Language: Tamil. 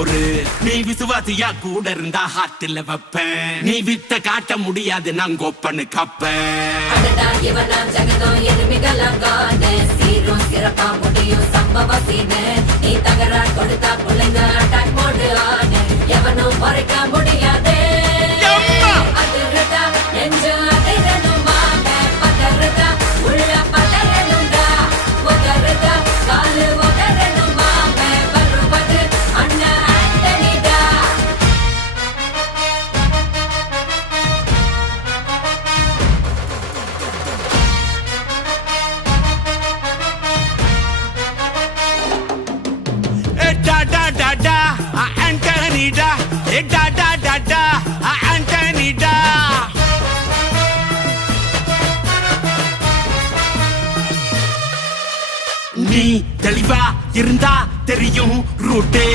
பொறு. நீ விசுவாசியா கூட இருந்தா ஹார்ட்ல வைப்பேன். நீ வித்த காட்ட முடியாது நான் கோப்பனு கப்பேன். இவனாம் ஜெகதம் எருமிகளாங்கான சீரும் சிறப்பா முடியும் சம்பவ சீனு. நீ தகராறு கொடுத்தா பிள்ளைங்க அட்டாக் மோடு ஆனு. எவனும் மறைக்க முடியாதே. அதிர்றதா நெஞ்சு அதிரணுமாங்க. பதறதா உள்ள பதறணுண்டா. உதறதா காலு உதறணுமாங்க. வருவது அண்ணன் ஆண்டனிடா. Antonida, Antonida. நீ தெளிவா இருந்தா தெரியும் ரூட்டே.